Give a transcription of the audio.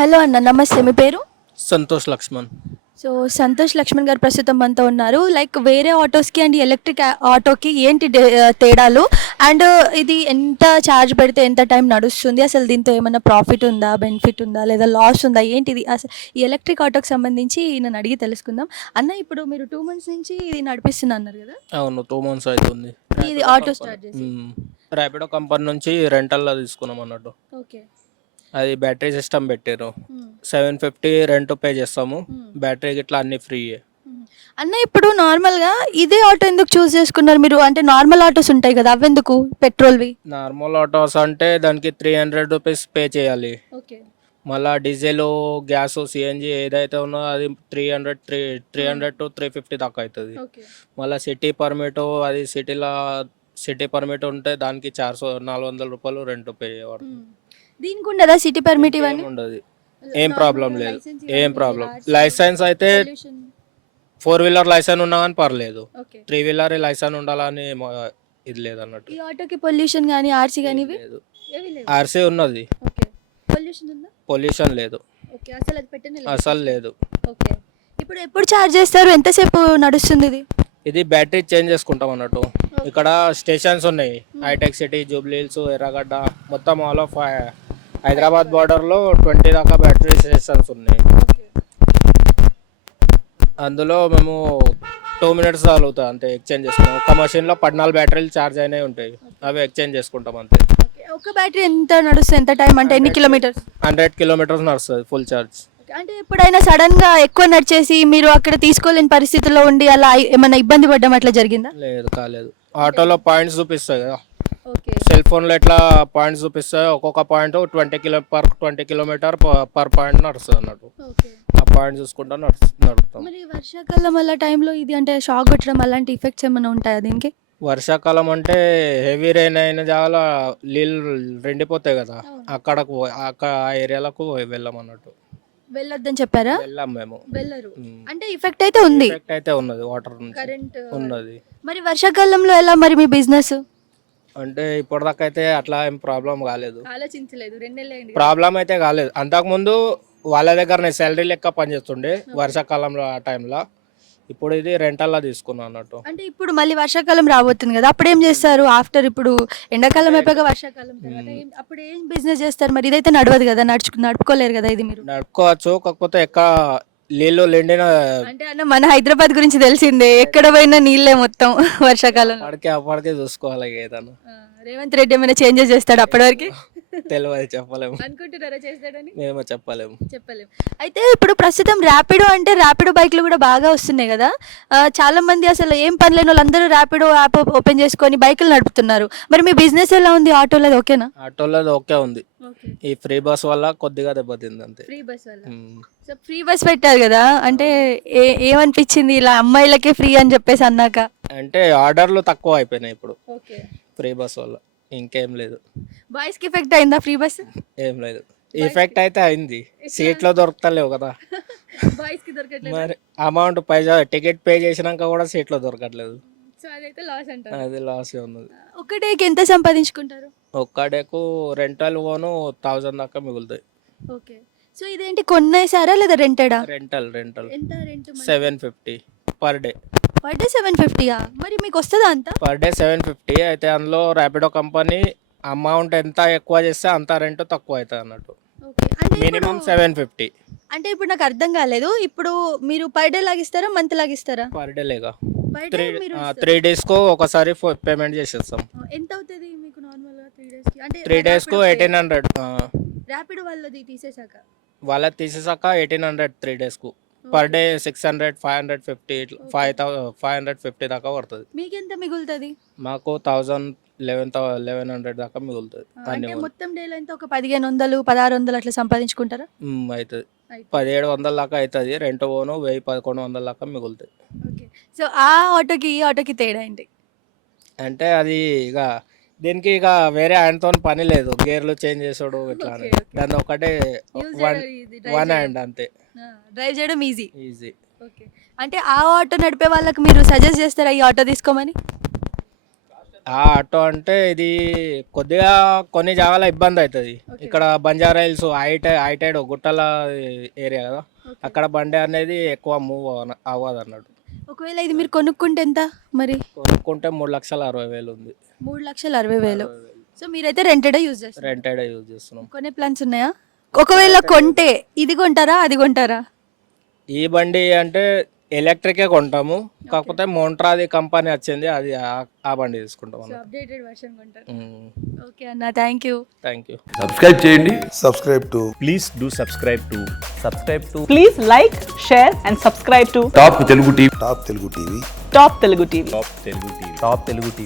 Hello అన్న, నమస్తే. మీ పేరు? సంతోష్ లక్ష్మణ్. సో సంతోష్ లక్ష్మణ్ గారు ప్రస్తుతం మనతో ఉన్నారు. లైక్ వేరే ఆటోస్కి అండ్ ఎలక్ట్రిక్ ఆటోకి ఏంటి తేడాలు, అండ్ ఇది ఎంత ఛార్జ్ పెడితే ఎంత టైం నడుస్తుంది, అసలు దీంతో ఏమైనా ప్రాఫిట్ ఉందా, బెనిఫిట్ ఉందా, లేదా లాస్ ఉందా, ఏంటిది అసలు ఈ ఎలక్ట్రిక్ ఆటోకి సంబంధించి నేను అడిగి తెలుసుకుందాం. అన్న, ఇప్పుడు మీరు 2 months నుంచి ఇది నడిపిస్తున్నా అన్నారు కదా, అవును, 2 months అవుతుంది. ఇది ఆటో స్టార్ట్ చేసి? ర్యాపిడో కంపెనీ నుంచి రెంటల్లో తీసుకున్నాం అన్నట్టు. ఓకే. అది బ్యాటరీ సిస్టమ్ పెట్టారు. 750 రెంట్ పే చేస్తాము. బ్యాటరీ గిట్లా అన్ని ఫ్రీ. అన్న, ఇప్పుడు నార్మల్గా ఇదే ఆటో ఎందుకు చూస్ చేసుకున్నారు మీరు? అంటే నార్మల్ ఆటోస్ ఉంటాయి కదా, అవెందుకు పెట్రోల్వి? నార్మల్ ఆటోస్ అంటే దానికి 300 రూపీస్ పే చేయాలి. ఓకే. మళ్ళీ డీజిల్, గ్యాస్, సిఎన్జి ఏదైతే ఉన్నదో అది 300 టు 350 దాకా అవుతుంది. ఓకే. మళ్ళీ సిటీ పర్మిట్, అది సిటీ పర్మిట్ ఉంటే దానికి 400 రూపాయలు రెంట్ పే చేయాలి. దీనికి ఉండదా సిటీ పర్మిట్ ఇవన్నీ? ఉండదు, ఏం ప్రాబ్లం లేదు. ఏం ప్రాబ్లం లైసెన్స్ అయితే 4-wheeler లైసెన్స్ ఉన్నా కానీ పర్లేదు. 3-wheeler లైసెన్స్ ఉండాలని ఇది లేదు అన్నట్టు. ఈ ఆటోకి పొల్యూషన్ కానీ ఆర్సీ కానీ లేదు. ఆర్సీ ఉన్నది, పొల్యూషన్ ఉందా? పొల్యూషన్ లేదు, ఓకే. అసలు అది పెట్టనే లేదు? అసలు లేదు. ఓకే. ఇప్పుడు ఎప్పుడు ఛార్జ్ చేస్తారు, ఎంతసేపు నడుస్తుంది ఇది? ఇది బ్యాటరీ చేంజ్ చేసుకుంటాం అన్నట్టు. ఇక్కడ స్టేషన్స్ ఉన్నాయి, హైటెక్ సిటీ, జూబ్లీ హిల్స్, ఎర్రగడ్డ, మొత్తం ఆల్ ఆఫ్ హైదరాబాద్ బార్డర్లో 20 దాకా బ్యాటరీ స్టేషన్స్ ఉన్నాయి. అందులో మేము 2 minutes అవుతుంది అంతే, ఎక్స్చేంజ్ చేసుకున్నాం. ఒక మషిన్లో 14 బ్యాటరీలు ఛార్జ్ అయినవి ఉంటాయి, అవి ఎక్స్చేంజ్ చేసుకుంటాం అంతే. ఒక బ్యాటరీ ఎంత నడుస్తుంది, ఎంత టైం, అంటే ఎన్ని కిలోమీటర్స్? 100 kilometers నడుస్తుంది ఫుల్ ఛార్జ్. అంటే ఎప్పుడైనా సడన్ గా ఎక్కువ నడిచేసి మీరు అక్కడ తీసుకోలేని పరిస్థితుల్లో ఉండి అలా ఏమైనా ఇబ్బంది పడ్డం అట్లా జరిగిందా? లేదు, కాలేదు. ఆటోలో పాయింట్స్ చూపిస్తాయి కదా, ఓకే. సెల్ ఫోన్లో ఎట్లా పాయింట్స్ చూపిస్తాయి, ఒక్కొక్క పాయింట్ 20 kilometer పర్ పాయింట్ నడుస్తుంది అన్నట్టు. ఓకే. ఆ పాయింట్ చూసుకుంటా నడుపుతాం. మరి వర్షాకాలం అలా టైంలో ఇది అంటే షాక్ కొట్టడం అలాంటి ఎఫెక్ట్స్ ఏమైనా ఉంటాయా దీనికి? వర్షాకాలం అంటే హెవీ రెయిన్ అయిన జాగాల నీళ్ళు రెండిపోతాయి కదా, అక్కడకు ఆ ఏరియాలకు వెళ్ళాం అన్నట్టు. వెళ్ళొద్దని చెప్పారా? వెళ్ళాం మేము. వెళ్ళరు అంటే ఎఫెక్ట్ అయితే ఉంది, ఎఫెక్ట్ అయితే ఉన్నది, వాటర్ కరెంట్ ఉన్నది. మరి వర్షాకాలంలో ఎలా మరి మీ బిజినెస్? అంటే ఇప్పటిదాకా అయితే అట్లా ఏం ప్రాబ్లం కాలేదు. ఆలోచించలేదు, 2 నెలలు అయింది. ప్రాబ్లం అయితే కాలేదు. అంతకుముందు వాళ్ళ దగ్గరనే శాలరీ లెక్క పనిచేస్తుండే వర్షాకాలంలో, ఆ టైంలో. ఇప్పుడు ఇది రెంటల్లా తీసుకున్నాను అన్నట్టు. అంటే ఇప్పుడు మళ్ళీ వర్షాకాలం రాబోతుంది కదా, అప్పుడు ఏం చేస్తారు? ఆఫ్టర్ ఇప్పుడు ఎండాకాలం అయిపోయాక వర్షాకాలం తర్వాత అప్పుడు ఏం బిజినెస్ చేస్తారు? మరి ఇదైతే నడవదు కదా, నడుపుకోలేరు కదా ఇది మీరు. నడుపుకోవచ్చు, కాకపోతే నీళ్ళు నిండిన అంటే అన్న, మన హైదరాబాద్ గురించి తెలిసిందే, ఎక్కడ పోయినా నీళ్ళే మొత్తం వర్షాకాలం. అప్పటికే చూసుకోవాలి ఏదన్నా. రేవంత్ రెడ్డి ఏమైనా చేంజెస్ చేస్తాడు అప్పటి వరకు? తెలియదు, చెప్పలేము. అనుకుంటున్నారా చేస్తాడని? మేము చెప్పలేము. అయితే ఇప్పుడు ప్రస్తుతం ర్యాపిడో, అంటే ర్యాపిడో బైక్లు కూడా బాగా వస్తున్నాయి కదా, చాలా మంది అసలు ఏం పని లేని వాళ్ళందరూ ర్యాపిడో యాప్ ఓపెన్ చేసుకొని బైకులు నడుపుతున్నారు. మరి మీ బిజినెస్ ఎలా ఉంది? ఆటోలో ఓకేనా? ఆటోలో ఓకే ఉంది. ఈ ఫ్రీ బస్ వల్ల కొద్దిగా దెబ్బతింది అంతే. ఫ్రీ బస్ వల్ల. సో ఫ్రీ బస్ పెట్టారు కదా, అంటే ఏమనిపించింది ఇలా అమ్మాయిలకే ఫ్రీ అని చెప్పేసి అన్నాక? అంటే ఆర్డర్లు తక్కువ అయిపోయినాయి ఇప్పుడు ఫ్రీ బస్ వల్ల, ఇంకేం లేదు. బాయ్స్ కి ఎఫెక్ట్ అయిందా ఫ్రీ బస్? ఏం లేదు, ఎఫెక్ట్ అయితే అయింది, సీట్లో దొరకలేవు కదా. బాయ్స్ కి దొరకట్లేదు, మరి అమౌంట్ పైసా టికెట్ పే చేసినాక కూడా సీట్లో దొరకట్లేదు. సో అదైతే లాస్ అంటారు. అది లాస్ ఉన్నది. ఒక డేకి ఎంత సంపాదించుకుంటారు? ఒక్క డేకు రెంటల్ పోను 1000 దాకా మిగులుతాయి. ఓకే. సో ఇదేంటి, కొనేసారా లేదా రెంటెడా? రెంటల్ ఎంత rent? 750 per day. Per day 750? మరి మీకు వస్తుందా అంత? పర్ డే 750 అయితే అందులో ర్యాపిడో కంపెనీ అమౌంట్ ఎంత ఎక్కువ చేస్తే అంత రెంట్ తక్కువ అవుతుంది అన్నట్టు. మినిమం 750. అంటే ఇప్పుడు నాకు అర్థం కాలేదు, ఇప్పుడు మీరు పర్ డే లాగిస్తారా, మంత్ లాగిస్తారా? పర్ డే లేగా 3 days కు ఒకసారి పేమెంట్ చేసేస్తాం. ఎంత అవుతుంది మీకు నార్మల్ గా 3 days కి? అంటే 3 days కు 1800. ర్యాపిడో వాళ్ళది తీసేసాక 1800 3 days కు. పర్ డే 600, 550, 550 దాకా పడుతుంది. మీకు ఎంత మిగులుతుంది? మాకు 1100 దాకా మిగులుతుంది. అంటే మొత్తం డేలో ఎంత, ఒక 1500, 1600 అట్లా సంపాదించుకుంటారా? అవుతుంది, 1700 దాకా అవుతుంది. రెంట్ పోను 1000-1100 దాకా మిగులుతుంది. సో ఆ ఆటోకి ఈ ఆటోకి తేడా ఏంటి? అంటే అది ఇక దీనికి ఇక వేరే ఆయనతో పని లేదు, గేర్లు చేంజ్ చేసాడు ఇట్లా, దాన్ని ఒకటే వన్ హ్యాండ్ అంతే, డ్రైవ్ చేయడం ఈజీ. ఓకే. అంటే ఆ ఆటో నడిపే వాళ్ళకి మీరు సజెస్ట్ చేస్తారా ఈ ఆటో తీసుకోమని? ఆ ఆటో అంటే ఇది కొద్దిగా కొన్ని జాగాల ఇబ్బంది అవుతుంది. ఇక్కడ బంజారా హిల్స్ హైటైడ్ గుట్టల ఏరియా కదా, అక్కడ బండి అనేది ఎక్కువ మూవ్ అవ్వదు అన్నట్టు. ఒకవేళ ఇది మీరు కొనుక్కుంటే ఎంత మరి? కొనుక్కుంటే 3,60,000 ఉంది. 3,60,000. సో మీరైతే రెంటెడే యూజ్ చేస్తారు? రెంటెడ్ యూజ్ చేస్తున్నాం. కొనే ప్లాన్స్ ఉన్నాయా? ఒకవేళ కొంటే ఇది కొంటారా అది కొంటారా? ఈ బండి అంటే ఎలక్ట్రికే కొంటాము, కాకపోతే మోంట్రాది కంపెనీ వచ్చింది, అది ఆ బండి తీసుకుంటాం అన్నట్టు. అప్డేటెడ్ వర్షన్ కొంటారు. ఓకే అన్న, thank you. Thank you. Subscribe చేయండి. subscribe to Please do subscribe to Please like, share and subscribe to top Telugu TV. Top Telugu TV. Top Telugu TV. Top Telugu TV.